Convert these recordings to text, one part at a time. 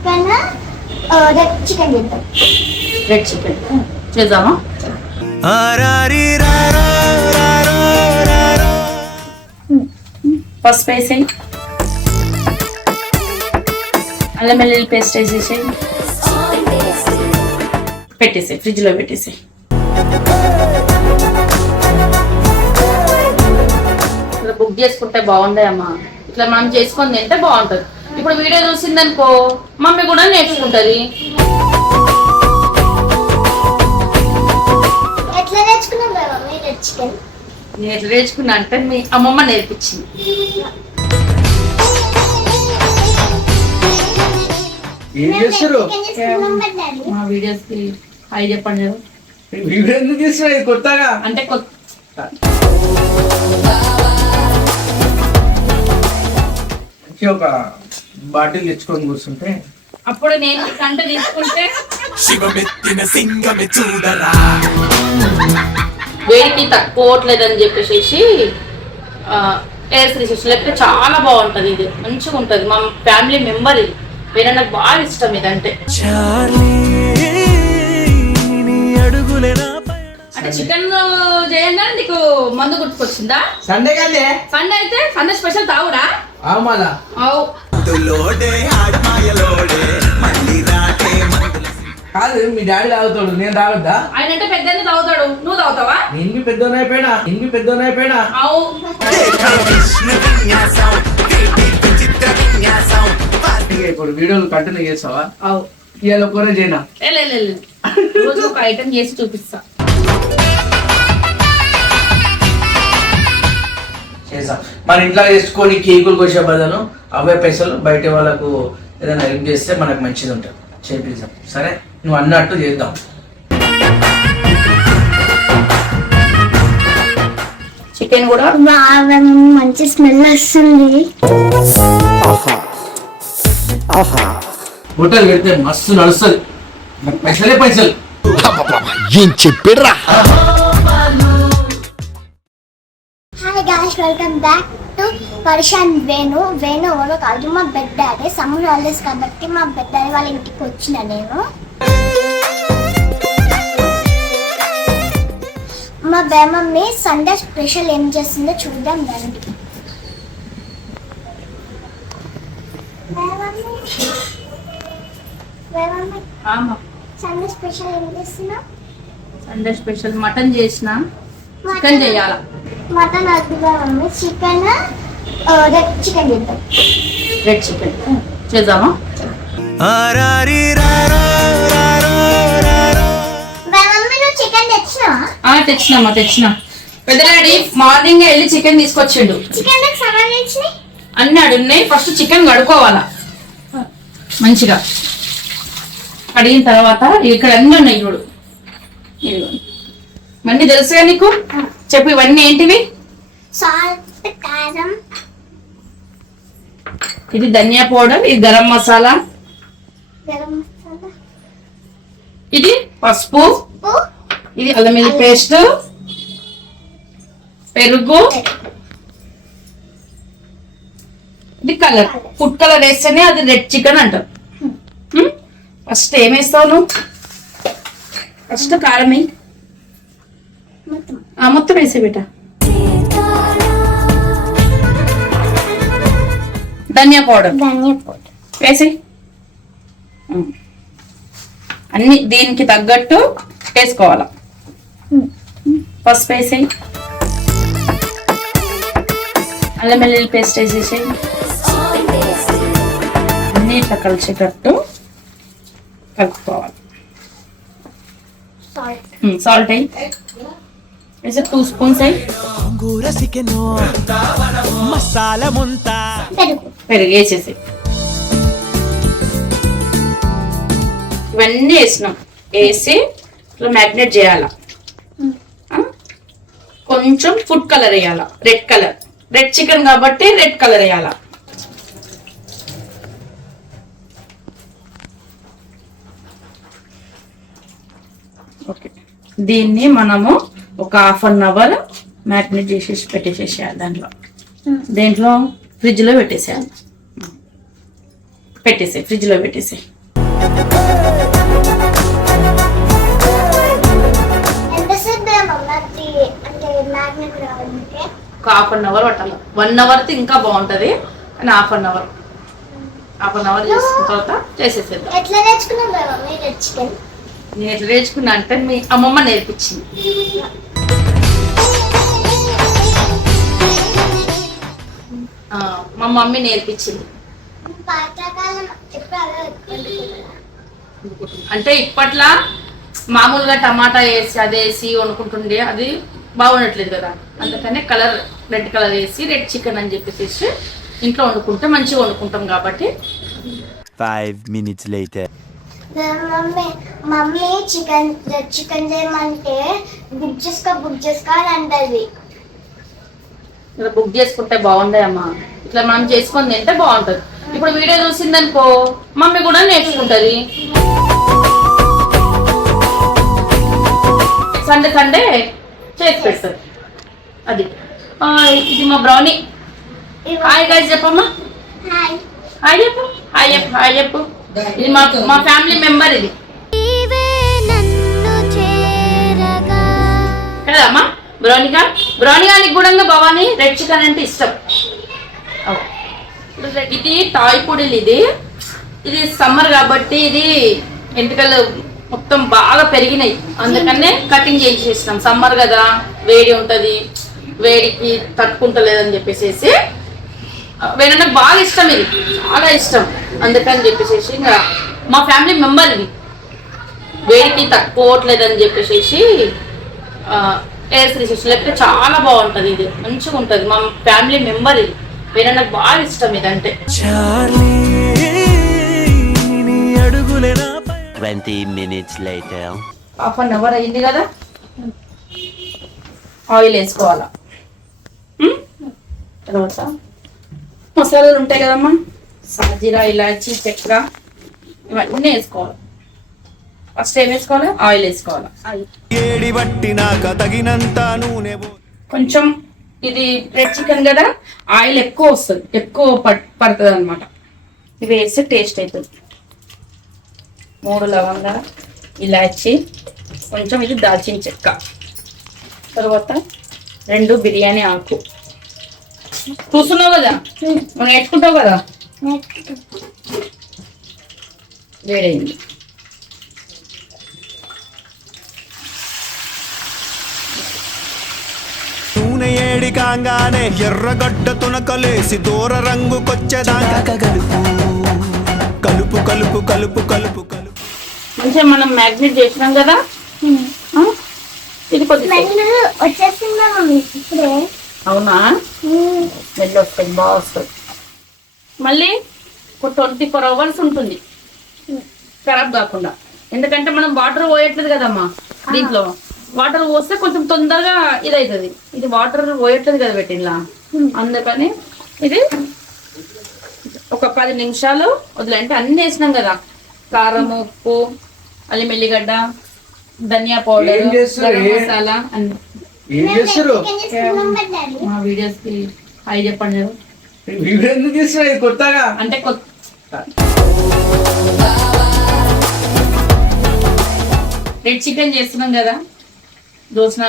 Chicken red chicken చేద్దాం. Red chicken చేద్దామా? పసుపు వేసేయి, అల్లం వెల్లుల్లి పేస్ట్ వేసేసేయి, పెట్టేసేయి, ఫ్రిడ్జ్లో పెట్టేసేయి. ఇట్లా బుక్ చేసుకుంటే బాగుండే అమ్మా, ఇట్లా మనం చేసుకొని తింటే బాగుంటుంది. ఇప్పుడు వీడియో చూసిందనుకో మమ్మీ కూడా నేర్చుకుంటది. ఎట్లా నేర్చుకున్నాం మమ్మీ రెడ్ చికెన్? నేను ఎట్లా నేర్చుకున్నా అంటే మీ అమ్మమ్మ నేర్పించింది. మా వీడియోస్ కి హాయ్ చెప్పండి. కొత్తగా అంటే ఒక బాటిల్ తెచ్చుకొని కూర్చుంటే అప్పుడు నేను కంట తీసుకుంటే వేడికి తక్కువట్లేదని చెప్పేసి ఎయిర్ ఫ్రిడ్జ్ లేకపోతే చాలా బాగుంటది. ఇది మంచిగా ఉంటది. మా ఫ్యామిలీ మెంబర్ ఇది. వేరే నాకు బాగా ఇష్టం ఇదంటే. అంటే చికెన్ చేయంగానే నీకు మందు గుర్తుకొచ్చిందా? సండే కదే సండే అయితే సండే స్పెషల్ తాగురా? కాదు, మీ డాడీ తాగుతాడు, నేను తాగొద్దా? ఆయన అంటే పెద్ద తాగుతాడు, నువ్వు తాగుతావా? ఇంటి పెద్దోనైపోయినా అవు. ఇప్పుడు వీడియోలు కంటిన్యూ చేస్తావా? అవు. ఇవాళ కూర చేయనా? రోజు ఒక ఐటమ్ చేసి చూపిస్తా. చేసాం. మన ఇంట్లో చేసుకొని కేకులు కోసే బదులు అవే పైసలు బయట వాళ్ళకు ఏదైనా హెల్ప్ చేస్తే మనకు మంచిది ఉంటుంది. చేపిద్దాం. సరే, నువ్వు అన్నట్టు చేద్దాం. చికెన్ కూడా మంచి స్మెల్ వస్తుంది. హోటల్ పెడితే మస్తు నడుస్తుంది. పైసలు ఏం చెప్పారా? Hi guys, welcome back to Parshan Venu. ఎవరో కాదు, మా పెద్ద డాడీ. సమ్మర్ హాలిడేస్ కాబట్టి మా పెద్ద డాడీ వాళ్ళ ఇంటికి వచ్చిన నేను. మా మమ్మీ సండే స్పెషల్ ఏం చేస్తుందో చూద్దాం రండి. సండే స్పెషల్ ఏం చేస్తున్నావు? సండే స్పెషల్ మటన్ చేసిన, చికెన్ చేయాల. మటన్ వద్దుగా మమ్మీ, చికెన్ రెడ్ చికెన్ చేద్దాం. రెడ్ చికెన్ చేద్దామా? మమ్మీ నువ్వు చికెన్ తెచ్చినావా? తెచ్చినా. పెద్ద డాడీ మార్నింగ్ వెళ్ళి చికెన్ తీసుకొచ్చిండు. చికెన్ సంబంధించి అన్ని అడున్నాయి. ఫస్ట్ చికెన్ కడుక్కోవాలా మంచిగా. కడిగిన తర్వాత ఇక్కడ అన్ని ఉన్నాయి చూడు. ఇవన్నీ తెలుసుగా నీకు? చెప్పు, ఇవన్నీ ఏంటివి? సాల్ట్, కారం, ఇది ధనియా పౌడర్, ఇది గరం మసాలా, ఇది పసుపు, ఇది అల్లం వెల్లుల్లి పేస్ట్, పెరుగు, ఇది కలర్. ఫుడ్ కలర్ వేస్తేనే అది రెడ్ చికెన్ అంటారు. ఫస్ట్ ఏమేస్తావు నువ్వు? ఫస్ట్ కారం వేయి. మొత్తం వేసే బేట. ధనియా పౌడర్ వేసి అన్ని దీనికి తగ్గట్టు వేసుకోవాలా. పసుపు వేసేయి, అల్లం వెల్లుల్లి పేస్ట్ వేసేసేయి. అన్ని ఇట్లా కలిసేటట్టు కలుపుకోవాలి. సాల్ట్ అయ్యి వేసి 2 స్పూన్స్ అయ్యి పెరుగు వేసేసి ఇవన్నీ వేసినాం. వేసి ఇట్లా మ్యారినేట్ చేయాల. కొంచెం ఫుడ్ కలర్ వేయాల, రెడ్ కలర్. రెడ్ చికెన్ కాబట్టి రెడ్ కలర్ వేయాల. ఓకే, దీన్ని మనము ఒక 1/2 అవర్ మ్యారినేట్ చేసేసి పెట్టేసేయాలి. దేంట్లో ఫ్రిడ్జ్ లో పెట్టేసేయాలి. పెట్టేసి ఫ్రిడ్జ్ లో పెట్టేసి. ఎంతసేపు మమ్మీ అంటే మ్యాగ్నెట్ రావాలంటే? ఒక హాఫ్ అన్ అవర్ పట్టాలి. 1 అవర్ ఇంకా బాగుంటది, కానీ హాఫ్ అన్ అవర్ చేసుకున్న తర్వాత చేసేసేద్దాం. ఎట్లా నేర్చుకున్నాం మమ్మీ రెడ్ చికెన్? నేను ఎట్లా నేర్చుకున్నా అంటే మీ అమ్మమ్మ నేర్పించింది. మా మమ్మీ నేర్పించింది. పాతకాలం ఎప్పుడు అలా వండుకున్నారా? అంటే ఇప్పట్లా మామూలుగా టమాటా వేసి అదేసి వండుకుంటుండే, అది బాగుండట్లేదు కదా, అందుకనే కలర్ రెడ్ కలర్ వేసి రెడ్ చికెన్ అని చెప్పేసి ఇంట్లో వండుకుంటే మంచిగా వండుకుంటాం కాబట్టి. 5 minutes later. Mummy chicken red chicken చేయమంటే బుక్ చేసుకో అని అంటది. ఇలా బుక్ చేసుకుంటే బాగుంటాయమ్మా, ఇట్లా మనం చేసుకొని తింటే బాగుంటది. ఇప్పుడు వీడియో చూసిందనుకో మమ్మీ కూడా నేర్చుకుంటది. సండే చేసి పెడతారు. అది ఇది మా బ్రౌనీ. హాయ్ గైస్ చెప్పమ్మా. హాయ్. హాయ్ చెప్పు. ఇది మా ఫ్యామిలీ మెంబర్ ఇది కదా అమ్మా. బ్రౌనిగానికి కూడా భవానీ రెడ్ చికెన్ అంటే ఇష్టం. ఇది టాయ్ పొడిలు. ఇది సమ్మర్ కాబట్టి ఇది ఎంటికలు మొత్తం బాగా పెరిగినాయి, అందుకనే కటింగ్ చేసేసినాం. సమ్మర్ కదా, వేడి ఉంటది, వేడికి తట్టుకుంటలేదని చెప్పేసి వేరే బాగా ఇష్టం, ఇది చాలా ఇష్టం. అందుకని చెప్పేసి ఇంకా మా ఫ్యామిలీ మెంబర్ ఇది వేడికి తట్టుకోవట్లేదని చెప్పేసి ఎయిర్ రిసెప్షన్ లేకపోతే చాలా బాగుంటది. ఇది మంచిగా ఉంటది. మా ఫ్యామిలీ మెంబర్ ఇది వేరే నాకు బాగా ఇష్టం ఇదంటే. 20 minutes later. Half an hour అయింది కదా, ఆయిల్ వేసుకోవాలా. తర్వాత మసాలాలు ఉంటాయి కదమ్మా, సాజీరా, ఇలాచి, చెక్క, ఇవన్నీ వేసుకోవాలి. ఫస్ట్ ఏం వేసుకోవాలి? ఆయిల్ వేసుకోవాలి. కొంచెం ఇది రెడ్ చికెన్ కదా, ఆయిల్ ఎక్కువ వస్తుంది, ఎక్కువ పడుతుంది అనమాట. ఇవి వేస్తే టేస్ట్ అవుతుంది. 3 లవంగాలు, ఇలాచి, కొంచెం ఇది దాల్చిన చెక్క, తర్వాత 2 బిర్యానీ ఆకు. చూస్తున్నావు కదా, మనం నేర్చుకుంటావు కదా. వేడైంది. నూనె ఏడి కాంగానే ఎర్రగడ్డ తునకలేసి దూర రంగుకొచ్చేదాకా కలుపు కలుపు కలుపు కలుపు కలుపు. మంచిగా మనం మ్యాగ్నేట్ చేసినాం కదా, ఇది కొద్దిగా వచ్చేసిందా మమ్మీ ఇప్పుడే? అవునా, స్మెల్ వస్తుంది, బాగా వస్తుంది. మళ్ళీ ఒక 24 hours ఉంటుంది ఖరాబ్ కాకుండా, ఎందుకంటే మనం వాటర్ పోయట్లేదు కదమ్మా. దీంట్లో వాటర్ పోస్తే కొంచెం తొందరగా ఇది అవుతుంది. ఇది వాటర్ పోయట్లేదు కదా పెట్టిలా, అందుకని ఇది ఒక 10 నిమిషాలు వదిలేంటే అన్ని వేసినాం కదా, కారం, ఉప్పు, అల్లం ఎల్లిగడ్డ, ధనియా పౌడర్, గరం మసాలా అన్ని. మా వీడియోస్ కి హాయ్ చెప్పండి. కొత్తగా అంటే రెడ్ చికెన్ చేస్తున్నాం కదా, దోసిన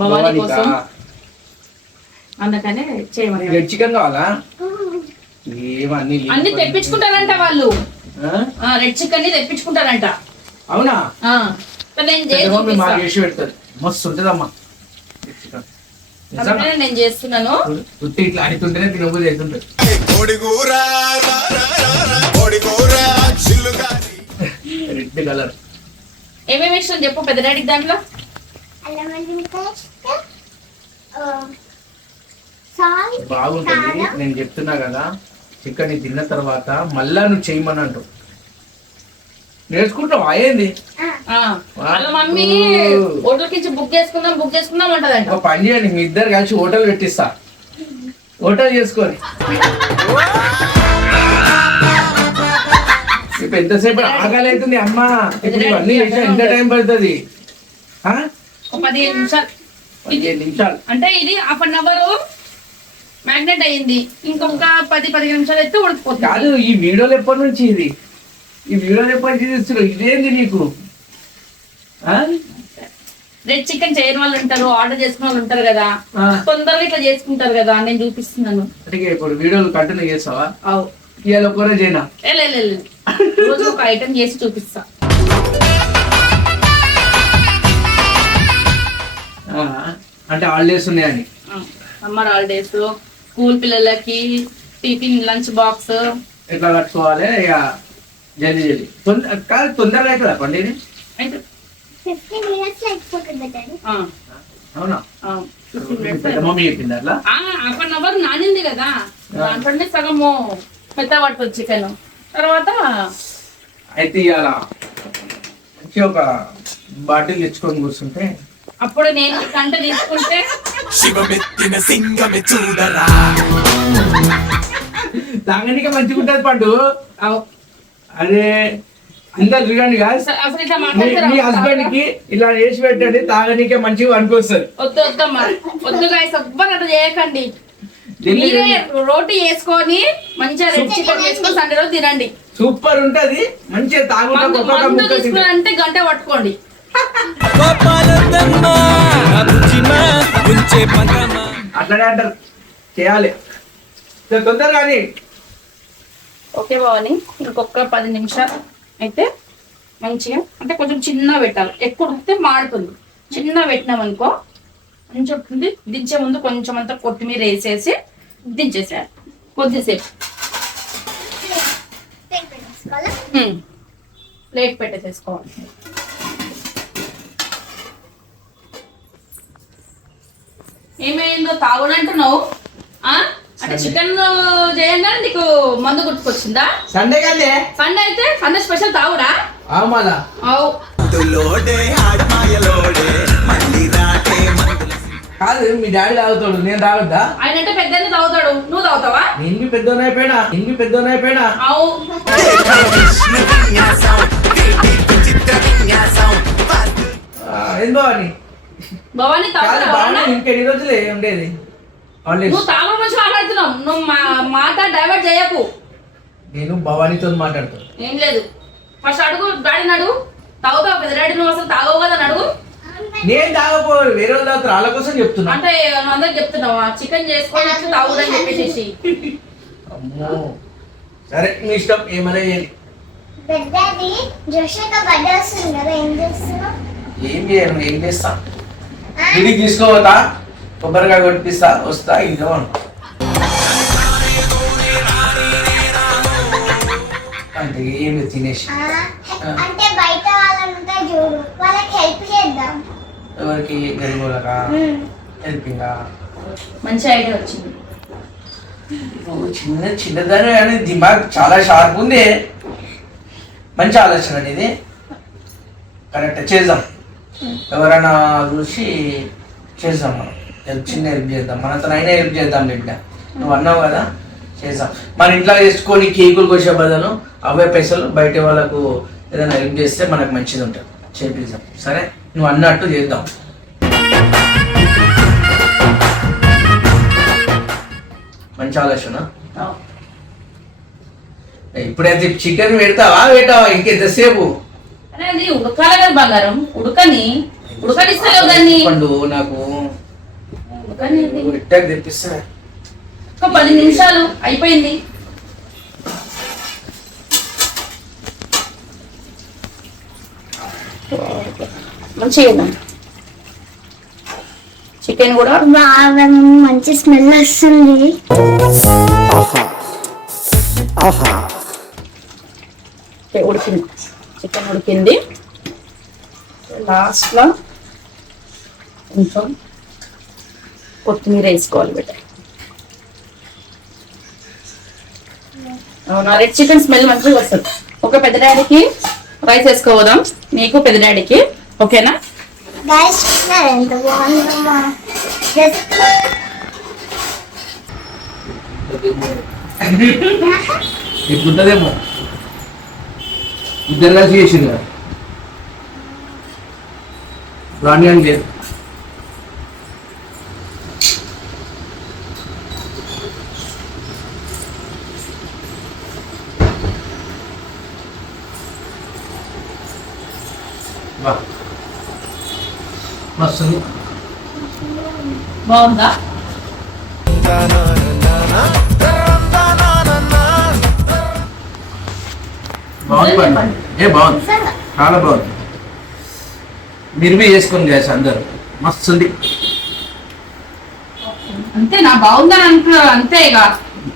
భవానీ కోసం, అందుకనే చేయమని. రెడ్ చికెన్ కావాలా? అన్ని తెప్పించుకుంటారంట వాళ్ళు, రెడ్ చికెన్ తెప్పించుకుంటారంట. అవునా? నేను చేసి పెడతారు, మస్తు ఉంటుందమ్మా నేను చేస్తున్నాను. ఇట్లా అడుగుతుంటేనే తినబోదు అవుతుంటది. రెడ్ కలర్ ఏమేమి ఇష్టం చెప్పు పెద్ద డాడీకి. దాంట్లో బాగుంటుంది. నేను చెప్తున్నా కదా, చికెన్ తిన్న తర్వాత మళ్ళా నువ్వు చేయమని అంటావు. నేర్చుకుంటావు అయ్యింది. మమ్మీ హోటల్కి బుక్ చేసుకుందాం అంటదంట. ఒక పని చేయండి, మీ ఇద్దరు కలిసి హోటల్ పెట్టిస్తా, హోటల్ చేసుకొని. ఇప్పుడు ఎంతసేపు ఆకలి అవుతుంది అమ్మా, ఇప్పుడు అన్ని ఎంత టైం పడుతుంది? 15 నిమిషాలు. 15 నిమిషాలు అంటే ఇది హాఫ్ అన్ అవర్ మ్యాగ్నెట్ అయ్యింది. ఇంకొక 10-15 నిమిషాలు అయితే ఉడికిపోతుంది. కాదు ఈ వీడియోలు ఎప్పటి నుంచి ఇది ఈ వీడియోలు ఎప్పటి నుంచి తీస్తున్నావు? ఇదేంది నీకు? రెడ్ చికెన్ చేయని వాళ్ళు ఉంటారు, ఆర్డర్ చేసుకున్న వాళ్ళు ఉంటారు కదా, ఆ. తొందరగా ఇట్లా చేసుకుంటారు కదా, నేను చూపిస్తున్నాను. అంటే ఇప్పుడు వీడియోలు కంటిన్యూ చేస్తావా? అవు ఇవాళ ఒక్కరోజు అయినా రోజు ఒక ఐటెం చేసి చూపిస్తా. అంటే హాలిడేస్ ఉన్నాయని. సమ్మర్ హాలిడేస్, స్కూల్ పిల్లలకి టిఫిన్ లంచ్ బాక్స్ ఎట్లా కట్టుకోవాలి ఇక జల్దీ కాదు తొందరగా అవుతుందా పండి ఇది? అయితే 15 minutes లో అయిపోతుంది డాడీ. అవునా? 15 minutes. పెద్ద మమ్మీ చెప్పింది అట్లా. 1/2 hour నానింది కదా, దాంట్లోనే సగము మెత్త పడుతుంది చికెన్. తర్వాత అయితే ఇవాళ మంచి ఒక బాటిల్ తెచ్చుకొని కూర్చుంటే అప్పుడు నేను కంట తీసుకుంటే తాగనికే మంచిగా ఉంటుంది పండు. అవు. అదే అందరు చూడండి కాదు, అసలు ఇట్లా మాట్లాడతారా? మీ హస్బెండ్ కి ఇలా చేసి పెట్టండి, తాగనికే మంచిగా అనిపిస్తుంది. వద్దు వద్దమ్మా, వద్దు గాయస్, ఎవ్వరు అట్లా చేయకండి. మీరే రోటీ వేసుకొని మంచిగా రెడ్ చికెన్ వేసుకొని సండే రోజు తినండి. సూపర్ ఉంటది, మంచిగా మందు తీసుకున్నారంటే గంట పట్టుకోండి. అట్లనే అంటారు, చేయాలి తొందరగా కానీ. ఓకే బావని, ఇంకొక 10 నిమిషాలు అయితే మంచిగా, అంటే కొంచెం చిన్న పెట్టాలి, ఎక్కువ ఉడికితే మాడుతుంది. చిన్న పెట్టినాం అనుకో మంచి ఉంటుంది. దించే ముందు కొంచెం అంతా కొత్తిమీర వేసేసి దించేసేయాలి. కొద్దిసేపు ప్లేట్ పెట్టేసేసుకోవాలి. ఏమైందో తాగుడంటున్నావు? అంటే చికెన్ చేయంగా నీకు మందు గుర్తుకొచ్చిందా? సండే కంటే సండే అయితే సండే స్పెషల్ తాగుడా? మళ్ళా అవు. కాదు, మీ డాడీ తాగుతాడు, నేను తాగొద్దా? ఆయన అంటే పెద్ద తాగుతాడు, నువ్వు తాగుతావా? నేను పెద్దోనైపోయినా అవు. ఏం బావని? భవాని కాదు తాగుతావా? బావని ఇంకెన్ని రోజులే ఉండేది హాలిడేస్? నువ్వు తాగు గురించి మాట్లాడుతున్నావు, నువ్వు మాట డైవర్ట్ చేయకు. నేను భవానీతో మాట్లాడుతాను. ఏం లేదు, ఫస్ట్ అడుగు డాడీని అడుగు. తాగుతావు పెద్ద డాడీ, నువ్వు అసలు తాగవు కదా అని అడుగు. నేను తాగపో, వేరే వాళ్ళ తాగుతారు, వాళ్ళ కోసం చెప్తున్నా. అంటే నువ్వు అందరికి చెప్తున్నావా చికెన్ చేసుకొని తాగుదని చెప్పేసి? అమ్మో, సరే మీ ఇష్టం, ఏమైనా చేయండి. డాడీ జోషిక బర్త్డే వస్తుంది కదా, ఏం చేస్తున్నావు? ఏం చేయను, ఏం చేస్తా, ఇంటికి తీసుకోపోతా, కొబ్బరికాయ కొట్టిస్తా, వస్తా, ఇంట్లో అంతే, ఏం లేదు, తినేసి. అంటే బయట వాళ్ళంతా చూడు, వాళ్ళకి హెల్ప్ చేద్దాం. ఎవరికి? గరీబులకా? హెల్పింగా? మంచి ఐడియా వచ్చింది. చిన్నదాని కానీ దిమాగ్ చాలా షార్ప్ ఉంది. మంచి ఆలోచన ఇది, కరెక్ట్ చేద్దాం. ఎవరైనా చూసి చేద్దాం, మనం చిన్న హెల్ప్ చేద్దాం, మనతోనైనా హెల్ప్ చేద్దాం. బిడ్డ నువ్వు అన్నావు కదా, చేద్దాం. మన ఇంట్లో చేసుకొని కేకులు కోసే బదులు అవే పైసలు బయట వాళ్ళకు ఏదైనా హెల్ప్ చేస్తే మనకు మంచిది ఉంటుంది, చేపిద్దాం. సరే, నువ్వు అన్నట్టు చేద్దాం. మంచి ఆలోచన. ఇప్పుడైతే చికెన్ పెట్టావా ఇంకెంతసేపు? అది ఉడకాలి కదా బంగారం, ఉడకనిస్తలేవు దాన్ని. పండు నాకు తెప్పిస్తా. ఒక 10 నిమిషాలు అయిపోయింది. మంచిగా చికెన్ కూడా బాగా మంచి స్మెల్ వస్తుంది. ఉడికింది, చికెన్ ఉడికింది. లాస్ట్లో కొంచెం కొత్తిమీర వేసుకోవాలి బిడ్డ. అవునా, రెడ్ చికెన్ స్మెల్ మంచిగా వస్తుంది. ఒక పెద్ద డాడీకి రైస్ వేసుకోవదాం, నీకు పెద్ద డాడీకి, ఓకేనా? గైస్ ఎంత బాగుందమ్మా. ఇప్పుడుదేమో ఇద్దరు కలిసి చేసింది కదా, రాణి అని లేదు. వా మస్తుంది. బాగుందా? బాగుంది పండు. బాగుంది, చాలా బాగుంది. మీరు చేసుకొని చేసి అందరు మస్తుంది. అంతేనా? బాగుందని అంటున్నారు అంతే. ఇక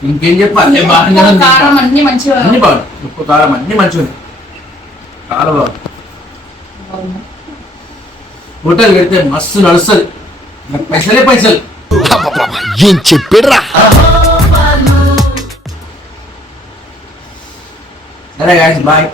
ఇంకేం చెప్పాలి? బాగా కారం అన్ని మంచిగా అన్ని బాగుంది. ఉప్పు కారం అన్ని మంచిగా ఉంది. చాలా బాగుంది. హోటల్ పెడితే మస్తు నడుస్తుంది. పైసలే పైసలు. ఏం చెప్పాడురా? సరే గాయస్, బాయ్.